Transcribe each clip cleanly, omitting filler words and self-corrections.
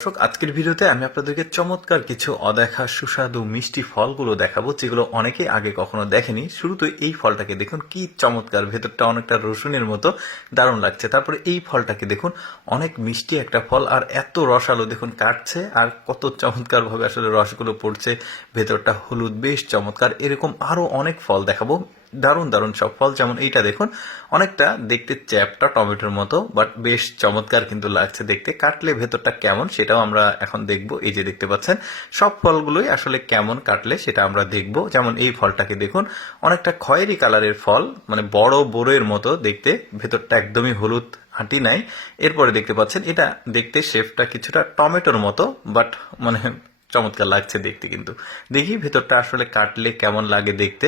দর্শক, আজকের ভিডিওতে আমি আপনাদেরকে চমৎকার কিছু অদেখা সুস্বাদু মিষ্টি ফলগুলো দেখাবো, যেগুলো অনেকেই আগে কখনো দেখেনি। শুরুতে এই ফলটাকে দেখুন, কি চমৎকার, ভেতরটা অনেকটা রসুনের মতো, দারুণ লাগছে। তারপরে এই ফলটাকে দেখুন, অনেক মিষ্টি একটা ফল আর এত রসালো, দেখুন কাটছে আর কত চমৎকার ভাবে আসলে রসগুলো পড়ছে, ভেতরটা হলুদ, বেশ চমৎকার। এরকম আরো অনেক ফল দেখাবো, দারুণ দারুণ সব ফল। যেমন এইটা দেখুন, অনেকটা দেখতে চ্যাপটা টমেটোর মতো, বাট বেশ চমৎকার কিন্তু লাগছে দেখতে। কাটলে ভেতরটা কেমন সেটাও আমরা এখন দেখব। এই যে দেখতে পাচ্ছেন, সব ফলগুলোই আসলে কেমন কাটলে সেটা আমরা দেখব। যেমন এই ফলটাকে দেখুন, অনেকটা খয়েরি কালারের ফল, মানে বড় বড়ের মতো দেখতে, ভেতরটা একদমই হলুদ, আঁটি নাই। এরপরে দেখতে পাচ্ছেন, এটা দেখতে শেপটা কিছুটা টমেটোর মতো, বাট মানে চমৎকার লাগছে দেখতে। কিন্তু দেখি ভেতরটা আসলে কাটলে কেমন লাগে দেখতে।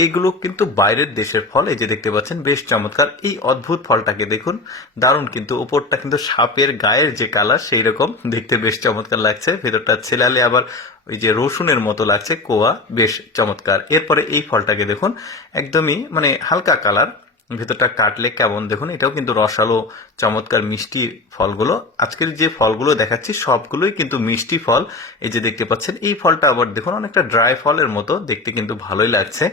এইগুলো কিন্তু বাইরের দেশের ফল। এই যে দেখতে পাচ্ছেন, বেশ চমৎকার। এই অদ্ভুত ফলটাকে দেখুন, দারুণ কিন্তু। উপরটা কিন্তু সাপের গায়ের যে কালার সেই রকম দেখতে, বেশ চমৎকার লাগছে। ভেতরটা ছেলালে আবার ওই যে রসুনের মতো লাগছে, কোয়া, বেশ চমৎকার। এরপরে এই ফলটাকে দেখুন, একদমই মানে হালকা কালার, ভেতরটা কাটলে কেমন দেখুন। এটাও কিন্তু রসালো, চমৎকার মিষ্টি ফলগুলো। আজকের যে ফলগুলো দেখাচ্ছি সবগুলোই কিন্তু মিষ্টি ফল। এই যে দেখতে পাচ্ছেন, এই ফলটা আবার দেখুন অনেকটা ড্রাই ফলের মতো দেখতে, কিন্তু ভালোই লাগছে।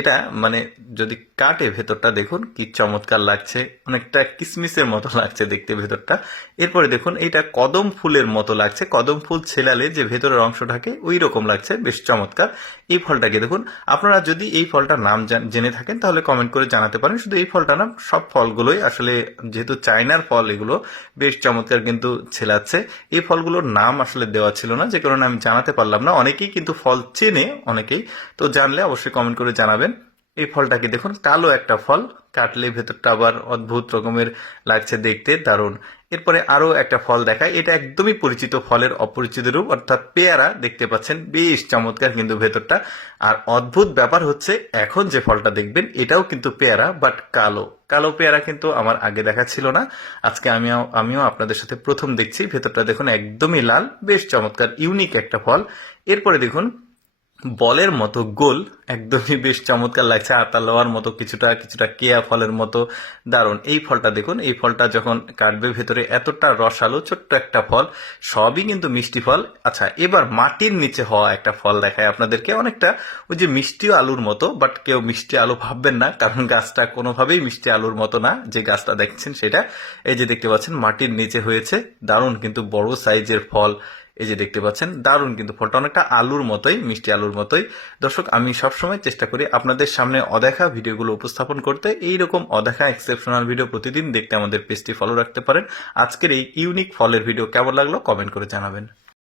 এটা মানে যদি কাটে ভেতরটা দেখুন কি চমৎকার লাগছে, অনেকটা কিসমিসের মতো লাগছে দেখতে ভেতরটা। এরপরে দেখুন, এইটা কদম ফুলের মতো লাগছে, কদম ফুল ছেলালে যে ভেতরের অংশটাকে ওই রকম লাগছে, বেশ চমৎকার। এই ফলটাকে দেখুন, আপনারা যদি এই ফলটার নাম জেনে থাকেন তাহলে কমেন্ট করে জানাতে পারেন। শুধু এই ফলটা না, সব ফলগুলোই আসলে, যেহেতু চায়নার ফল এগুলো, বেশ চমৎকার কিন্তু ছেলাচ্ছে। এই ফলগুলোর নাম আসলে দেওয়া ছিল না, যে কারণে আমি জানাতে পারলাম না। অনেকেই কিন্তু ফল চেনে, অনেকেই, তো জানলে অবশ্যই কমেন্ট করে জানাবেন। এই ফলটাকে দেখুন, কালো একটা ফল, কাটলে ভেতরটা আবার অদ্ভুত রকমের লাগছে দেখতে, দারুণ। এরপরে আরো একটা ফল দেখায়, এটা একদমই পরিচিত ফলের অপরিচিত রূপ, অর্থাৎ পেয়ারা। দেখতে পাচ্ছেন বেশ চমৎকার কিন্তু ভেতরটা। আর অদ্ভুত ব্যাপার হচ্ছে, এখন যে ফলটা দেখবেন এটাও কিন্তু পেয়ারা, বাট কালো। কালো পেয়ারা কিন্তু আমার আগে দেখা ছিল না, আজকে আমিও আপনাদের সাথে প্রথম দেখছি। ভেতরটা দেখুন একদমই লাল, বেশ চমৎকার, ইউনিক একটা ফল। এরপরে দেখুন, বলের মতো গোল, একদমই বেশ চমৎকার লাগছে, আতা লোয়ার মতো, কিছুটা কিছুটা কেয়া ফলের মতো, দারুণ। এই ফলটা দেখুন, এই ফলটা যখন কাটবে ভেতরে এতটা রসালো, ছোট্ট একটা ফল, সবই কিন্তু মিষ্টি ফল। আচ্ছা, এবার মাটির নিচে হওয়া একটা ফল দেখায় আপনাদেরকে, অনেকটা ওই যে মিষ্টি আলুর মতো, বাট কেউ মিষ্টি আলু ভাববেন না, কারণ গাছটা কোনোভাবেই মিষ্টি আলুর মতো না, যে গাছটা দেখছেন সেটা। এই যে দেখতে পাচ্ছেন, মাটির নিচে হয়েছে, দারুণ কিন্তু বড় সাইজের ফল। এই যে দেখতে পাচ্ছেন, দারুণ কিন্তু ফলটা, অনেকটা আলুর মতোই, মিষ্টি আলুর মতোই। দর্শক, আমি সবসময় চেষ্টা করি আপনাদের সামনে অদেখা ভিডিওগুলো উপস্থাপন করতে। এইরকম অদেখা এক্সেপশনাল ভিডিও প্রতিদিন দেখতে আমাদের পেজটি ফলো রাখতে পারেন। আজকের এই ইউনিক ফলের ভিডিও কেমন লাগলো কমেন্ট করে জানাবেন।